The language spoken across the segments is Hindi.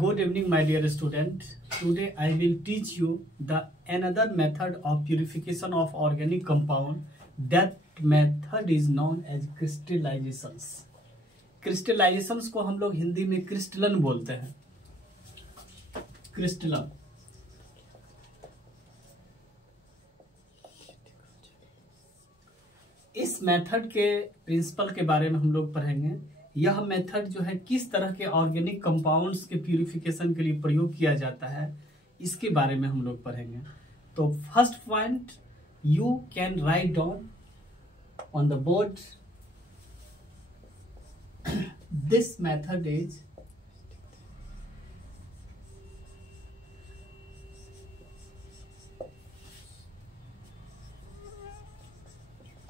Good evening, my dear student. Today I will teach you the another method of purification of organic compound. That method is known as crystallizations. Crystallizations को हम लोग हिंदी में क्रिस्टलन बोलते हैं. क्रिस्टलन. इस मेथड के प्रिंसिपल के बारे में हम लोग पढ़ेंगे. यह मेथड जो है किस तरह के ऑर्गेनिक कंपाउंड्स के प्यूरिफिकेशन के लिए प्रयोग किया जाता है, इसके बारे में हम लोग पढ़ेंगे. तो first point, you can write down on the board. This method is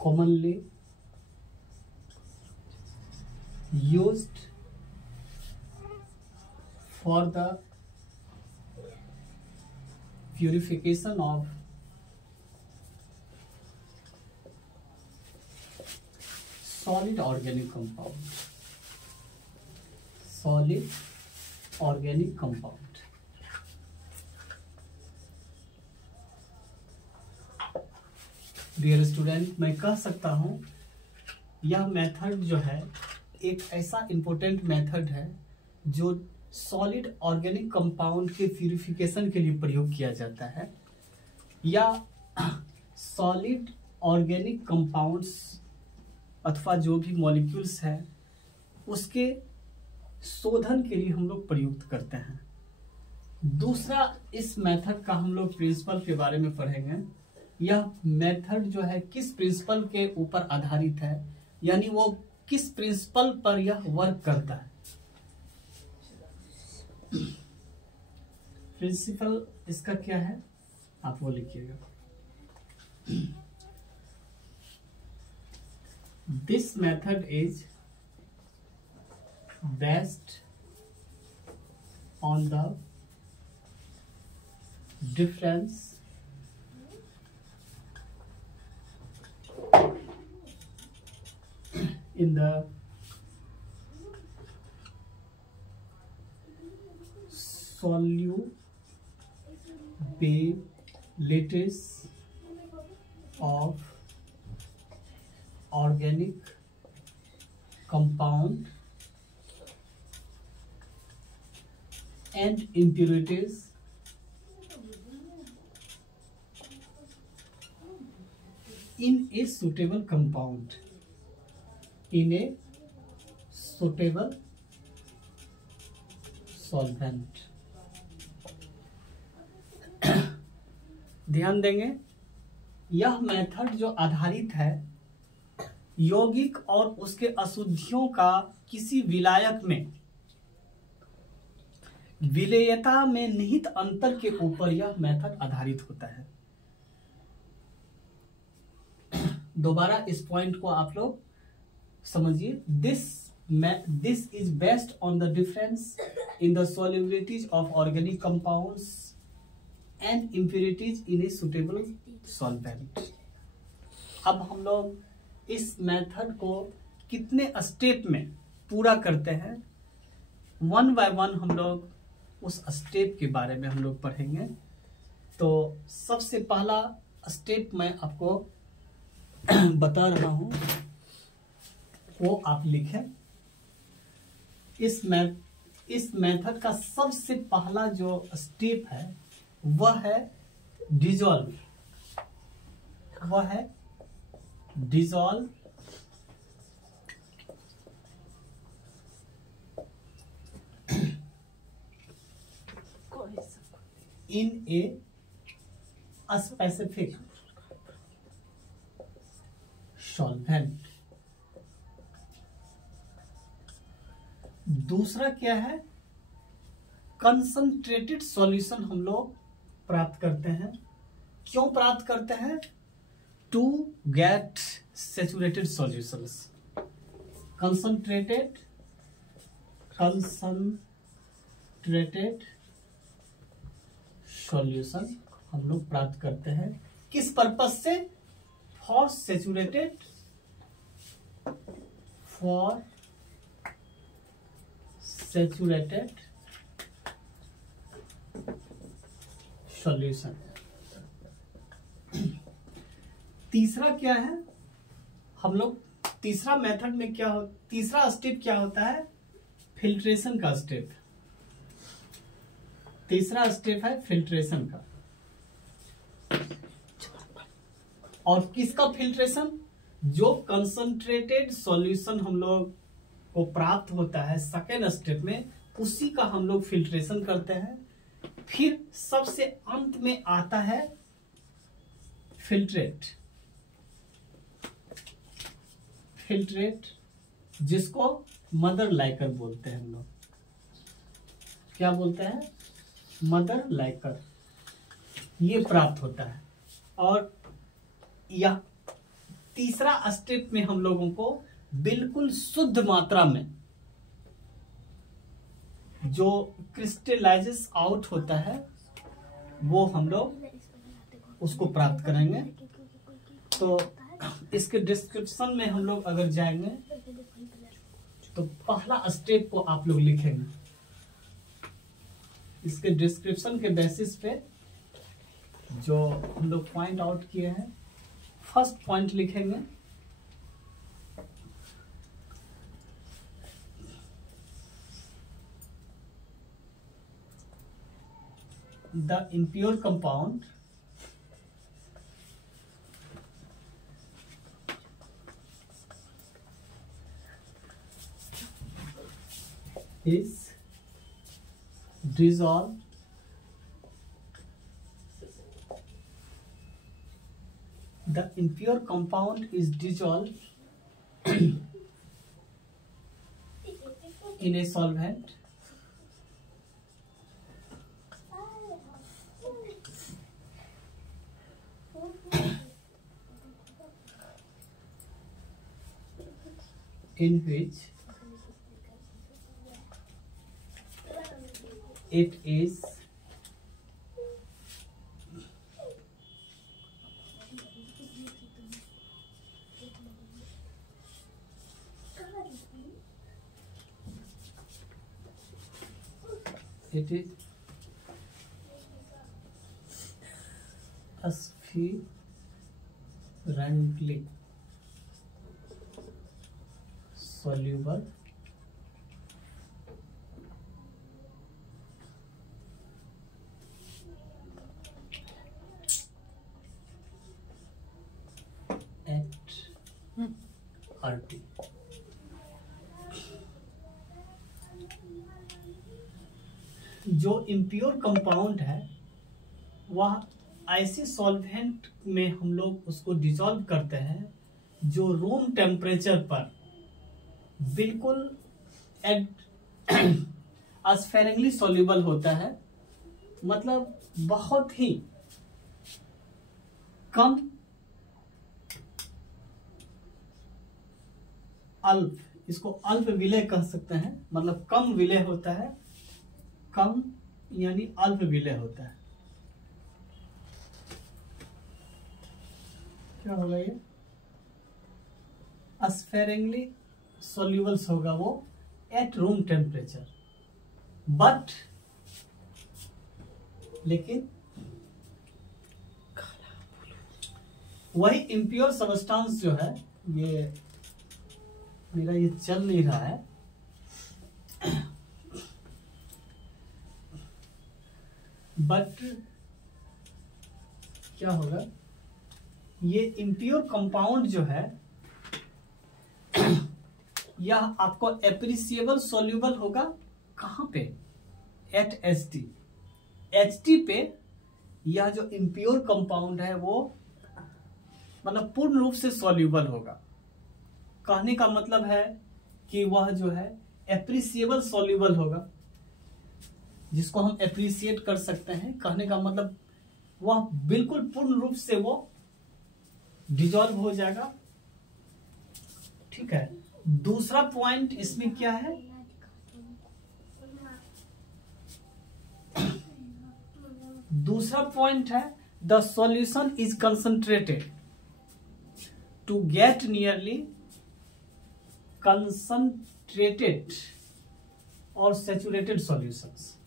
commonly used for the purification of solid organic compound. Solid organic compound. Dear student, मैं कह सकता हूं यह मेथड जो है एक ऐसा इम्पोर्टेंट मेथड है जो सॉलिड ऑर्गेनिक कंपाउंड के प्यूरिफिकेशन के लिए प्रयोग किया जाता है, या सॉलिड ऑर्गेनिक कंपाउंड्स अथवा जो भी मॉलिक्यूल्स है उसके शोधन के लिए हम लोग प्रयुक्त करते हैं. दूसरा, इस मेथड का हम लोग प्रिंसिपल के बारे में पढ़ेंगे. यह मेथड जो है किस प्रिंसिपल के ऊपर आधारित है, यानी वो किस प्रिंसिपल पर यह वर्क करता है. प्रिंसिपल इसका क्या है आप वो लिखिएगा. This method is based on the difference in the solubilities of organic compound and impurities in a suitable compound. In a suitable solvent. ध्यान देंगे, यह मेथड जो आधारित है यौगिक और उसके अशुद्धियों का किसी विलायक में विलेयता में निहित अंतर के ऊपर यह मेथड आधारित होता है. दोबारा इस पॉइंट को आप लोग समझिए. This is based on the difference in the solubilities of organic compounds and impurities in a suitable solvent. अब हम लोग इस मेथड को कितने स्टेप में पूरा करते हैं, वन बाय वन हम लोग उस स्टेप के बारे में हम लोग पढ़ेंगे. तो सबसे पहला स्टेप मैं आपको बता रहा हूं, वो आप लिखें. इस मेथड का सबसे पहला जो स्टेप है वह है डिसॉल्व. वह है dissolve in a specific solvent. दूसरा क्या है, कंसंट्रेटेड सॉल्यूशन हम लोग प्राप्त करते हैं. क्यों प्राप्त करते हैं? To get saturated solutions. Concentrated solution हम लोग प्राप्त करते हैं. किस पर्पज से? For saturated for saturated solution. तीसरा क्या है, हम लोग तीसरा मेथड में क्या हो, तीसरा स्टेप क्या होता है, फिल्ट्रेशन का स्टेप। तीसरा स्टेप है फिल्ट्रेशन का। और किसका फिल्ट्रेशन, जो कंसंट्रेटेड सॉल्यूशन हम लोग को प्राप्त होता है सेकेंड स्टेप में, उसी का हम लोग फिल्ट्रेशन करते हैं। फिर सबसे अंत में आता है फिल्ट्रेट। फिल्ट्रेट जिसको मदर लाइकर बोलते हैं, हम लोग क्या बोलते हैं, मदर लाइकर, ये प्राप्त होता है। और यह तीसरा स्टेप में हम लोगों को बिल्कुल शुद्ध मात्रा में जो क्रिस्टलाइजेस आउट होता है वो हम लोग उसको प्राप्त करेंगे। तो इसके डिस्क्रिप्शन में हम लोग अगर जाएंगे तो पहला स्टेप को आप लोग लिखेंगे। इसके डिस्क्रिप्शन के बेसिस पे जो हम लोग पॉइंट आउट किए हैं, फर्स्ट पॉइंट लिखेंगे, the impure compound is dissolved the impure compound is dissolved in a solvent in which it is aspirantly soluble at RT। जो इम्प्योर कंपाउंड है वह ऐसी सॉल्वेंट में हम लोग उसको डिसॉल्व करते हैं जो रूम टेम्परेचर पर बिल्कुल एस्फेरिंगली सॉल्युबल होता है, मतलब बहुत ही कम अल्प, इसको अल्प विलय कह सकते हैं, मतलब कम विलय होता है, कम यानी अल्प विलय होता है। क्या होगा ये, एस्फेरिंगली सॉल्युबल्स होगा वो एट रूम टेम्परेचर, बट लेकिन वही इम्प्योर सबस्टांस जो है, ये मेरा ये चल नहीं रहा है, बट क्या होगा, ये इम्प्योर कंपाउंड जो है यह आपको एप्रिसिएबल सॉल्युबल होगा कहां पे, एट एचटी। एचटी पे यह जो इम्प्योर कंपाउंड है वो मतलब पूर्ण रूप से सॉल्युबल होगा। कहने का मतलब है कि वह जो है एप्रिसिएबल सॉल्युबल होगा, जिसको हम एप्रिसिएट कर सकते हैं। कहने का मतलब वह बिल्कुल पूर्ण रूप से वो डिसॉल्व हो जाएगा। ठीक है, दूसरा पॉइंट इसमें क्या है, दूसरा पॉइंट है the solution is concentrated to get nearly concentrated और saturated solutions.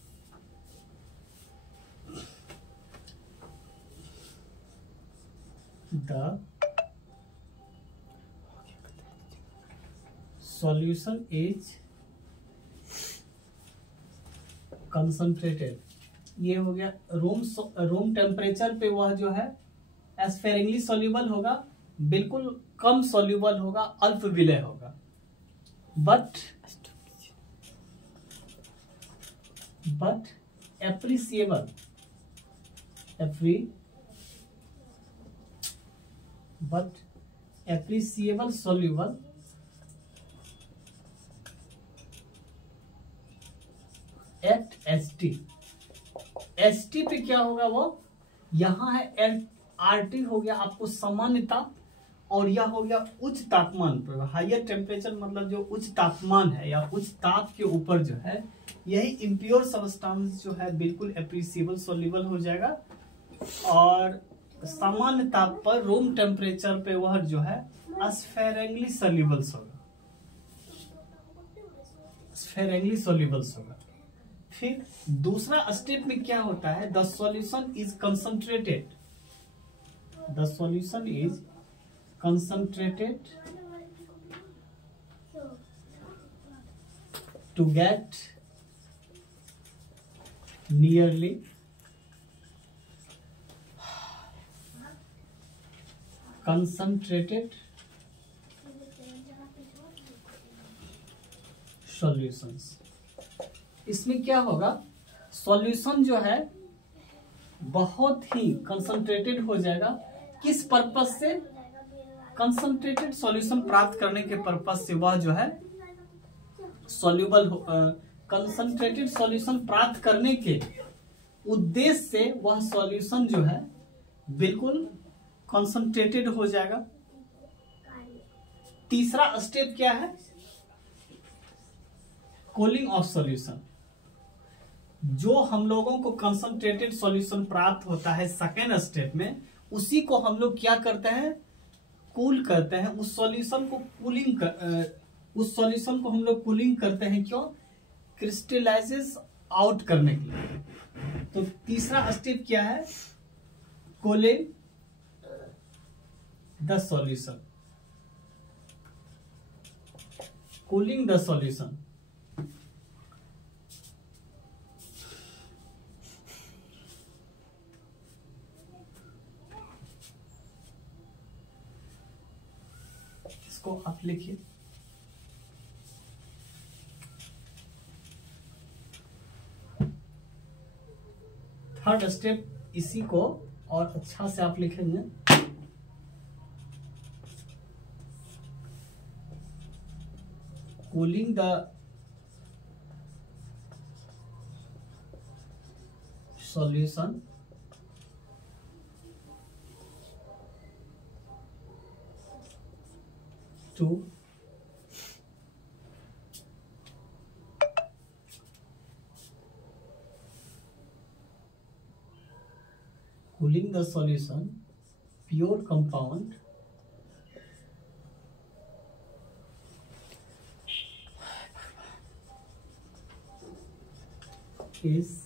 the solution is concentrated। ये हो गया रूम टेम्परेचर पे वह जो है स्फेरिंगली सॉल्युबल होगा, बिल्कुल कम सॉल्युबल होगा, अल्प विलय होगा। But appreciable soluble at ST पे क्या होगा, वो यहां है आरटी हो गया आपको सामान्यता, और यह हो गया उच्च तापमान पर। हायर टेम्परेचर मतलब जो उच्च तापमान है या उच्च ताप के ऊपर जो है, यही इम्प्योर सबस्टांस जो है बिल्कुल एप्रिसिएबल सॉल्युबल हो जाएगा, और सामान्य ताप पर रूम टेम्परेचर पे वह जो है स्फेरिंगली सॉल्युबल्स होगा, स्फेरिंगली सॉल्युबल्स होगा। फिर दूसरा स्टेप में क्या होता है, the solution is concentrated, the solution is concentrated to get nearly concentrated solutions। इसमें क्या होगा, सॉल्यूशन जो है बहुत ही कंसंट्रेटेड हो जाएगा। किस पर्पस से, कंसंट्रेटेड सॉल्यूशन प्राप्त करने के पर्पस से वह जो है सॉल्युबल, कंसंट्रेटेड सॉल्यूशन प्राप्त करने के उद्देश्य से वह सॉल्यूशन जो है बिल्कुल कंसंट्रेटेड हो जाएगा। तीसरा स्टेप क्या है, कूलिंग ऑफ सॉल्यूशन। जो हम लोगों को कंसंट्रेटेड सॉल्यूशन प्राप्त होता है सेकेंड स्टेप में, उसी को हम लोग क्या करते हैं, कूल करते हैं। उस सॉल्यूशन को उस सॉल्यूशन को हम लोग कूलिंग करते हैं, क्यों, क्रिस्टलाइजेस आउट करने के लिए। तो तीसरा स्टेप क्या है, cooling the solution, cooling the solution. इसको आप लिखिए, थर्ड स्टेप इसी को और अच्छा से आप लिखेंगे, cooling the solution to cooling the solution pure compound is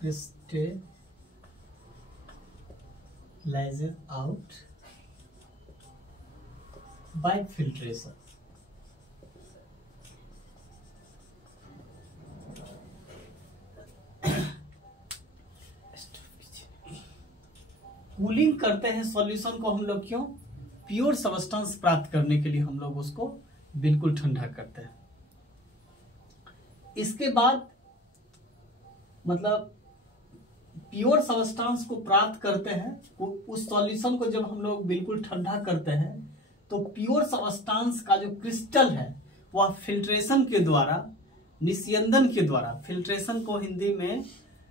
crystallizes out by filtration। Cooling करते हैं सॉल्यूशन को हम लोग, क्यों, प्योर सबस्टेंस प्राप्त करने के लिए हम लोग उसको बिल्कुल ठंडा करते हैं। इसके बाद मतलब प्योर सबस्टेंस को प्राप्त करते हैं, उस सॉल्यूशन को जब हम लोग बिल्कुल ठंडा करते हैं तो प्योर सबस्टेंस का जो क्रिस्टल है वह फिल्ट्रेशन के द्वारा, निस्यंदन के द्वारा, फिल्ट्रेशन को हिंदी में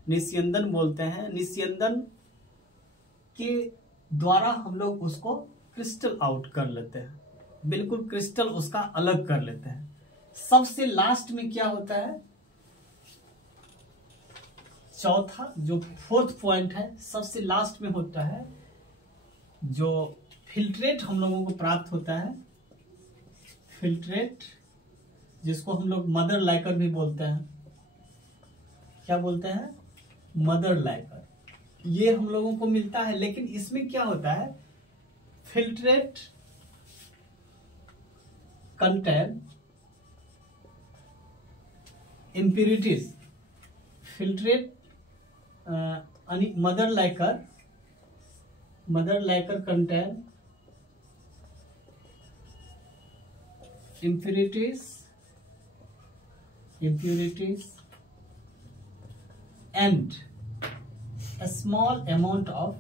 निस्यंदन बोलते हैं, निस्यंदन के द्वारा हम लोग उसको क्रिस्टल आउट कर लेते हैं, बिल्कुल क्रिस्टल उसका अलग कर लेते हैं। सबसे लास्ट में क्या होता है, चौथा जो फोर्थ पॉइंट है, सबसे लास्ट में होता है जो फिल्ट्रेट हम लोगों को प्राप्त होता है, फिल्ट्रेट जिसको हम लोग मदर लाइकर भी बोलते हैं। क्या बोलते हैं, मदर लाइकर। ये हम लोगों को मिलता है, लेकिन इसमें क्या होता है, filtrate contain impurities, filtrate mother Likert contain impurities and a small amount of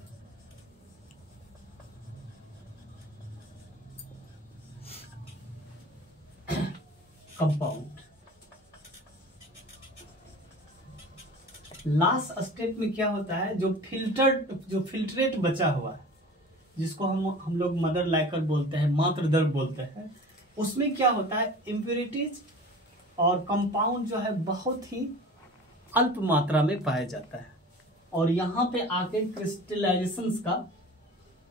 compound। Last step में क्या होता है, जो फिल्ट्रेट बचा हुआ है, जिसको हम लोग मदर लाइकर बोलते हैं, मात्र द्रव बोलते हैं, उसमें क्या होता है, इम्प्यूरिटीज और कंपाउंड जो है बहुत ही अल्प मात्रा में पाया जाता है। और यहाँ पे आके क्रिस्टलाइजेशन का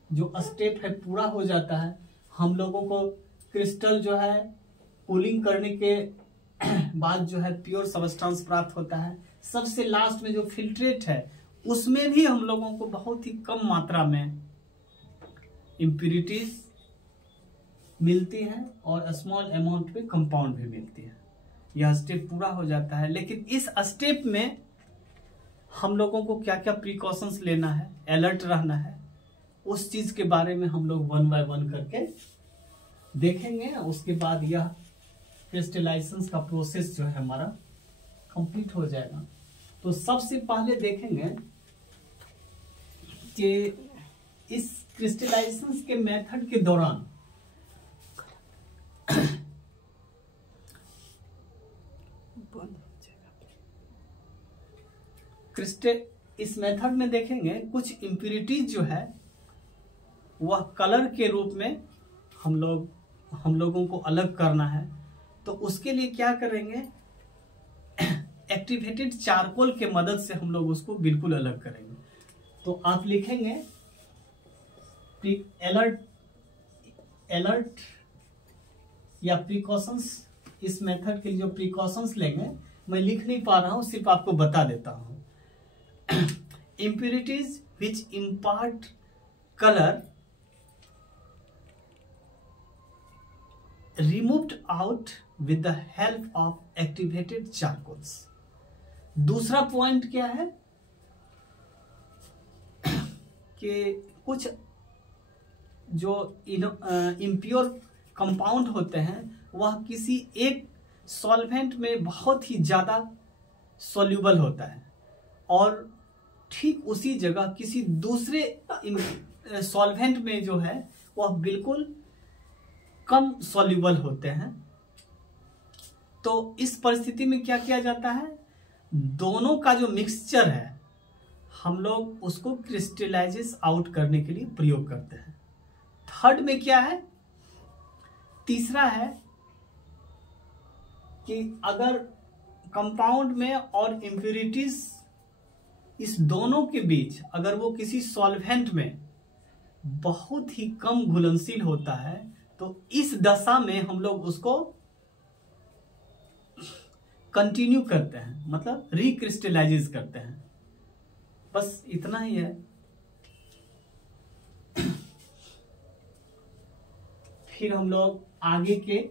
जो स्टेप है पूरा हो जाता है। हम लोगों को क्रिस्टल जो है कूलिंग करने के बाद जो है प्योर सबस्टेंस प्राप्त होता है। सबसे लास्ट में जो फिल्ट्रेट है उसमें भी हम लोगों को बहुत ही कम मात्रा में इम्प्यूरिटीज मिलती है और स्मॉल अमाउंट में कंपाउंड भी मिलती है। यह स्टेप पूरा हो जाता है। लेकिन इस स्टेप में हम लोगों को क्या क्या प्रिकॉशंस लेना है, अलर्ट रहना है, उस चीज के बारे में हम लोग 1 बाय 1 करके देखेंगे। उसके बाद यह क्रिस्टलाइजेशन का प्रोसेस जो है हमारा कंप्लीट हो जाएगा। तो सबसे पहले देखेंगे कि इस क्रिस्टलाइजेशन के मेथड के दौरान इस मेथड में देखेंगे कुछ इम्प्यूरिटीज जो है वह कलर के रूप में हम लोगों को अलग करना है। तो उसके लिए क्या करेंगे, एक्टिवेटेड चारकोल के मदद से हम लोग उसको बिल्कुल अलग करेंगे। तो आप लिखेंगे अलर्ट या प्रिकॉशंस। इस मेथड के लिए जो प्रिकॉशंस लेंगे मैं लिख नहीं पा रहा हूं, सिर्फ आपको बता देता हूं। impurities which impart color removed out with the help of activated charcoals। दूसरा पॉइंट क्या है कि कुछ जो इम्प्योर कंपाउंड होते हैं वह किसी एक सॉल्वेंट में बहुत ही ज्यादा सॉल्यूबल होता है और ठीक उसी जगह किसी दूसरे सॉल्वेंट में जो है वह बिल्कुल कम सॉल्यूबल होते हैं। तो इस परिस्थिति में क्या किया जाता है, दोनों का जो मिक्सचर है हम लोग उसको क्रिस्टलाइजेस आउट करने के लिए प्रयोग करते हैं। थर्ड में क्या है, तीसरा है कि अगर कंपाउंड में और इम्प्यूरिटीज इस दोनों के बीच अगर वो किसी सॉल्वेंट में बहुत ही कम घुलनशील होता है तो इस दशा में हम लोग उसको कंटिन्यू करते हैं, मतलब रिक्रिस्टलाइज करते हैं। बस इतना ही है। फिर हम लोग आगे के